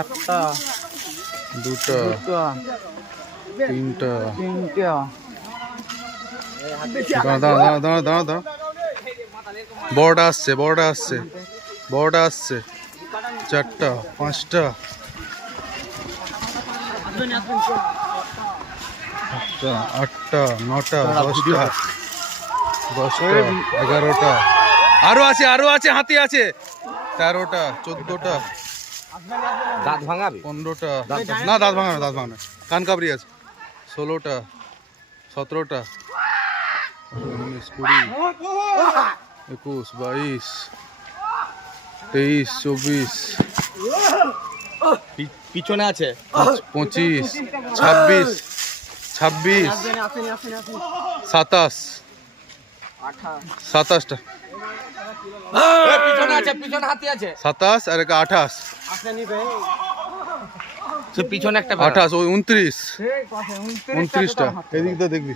একটা, দুটা, তিনটা, দাঁড়া। বড়টা আসছে, চারটা, পাঁচটা, সাতটা, আটটা, নটা, দশটা, 11টা, আরো আছে, হাতি আছে, 13টা, 14টা, দাঁত ভাঙাবে 15টা, না দাঁত ভাঙা না, কান কাবরি আছে, 16টা, 17টা, 19, 20, 21, 22, 23, 24, পিছনে আছে 25, 26, 27, 27টা, পিছনে হাতি আছে 27 আর 28, সে পিছনে একটা 28, 29, 29টা, এদিকটা দেখবি।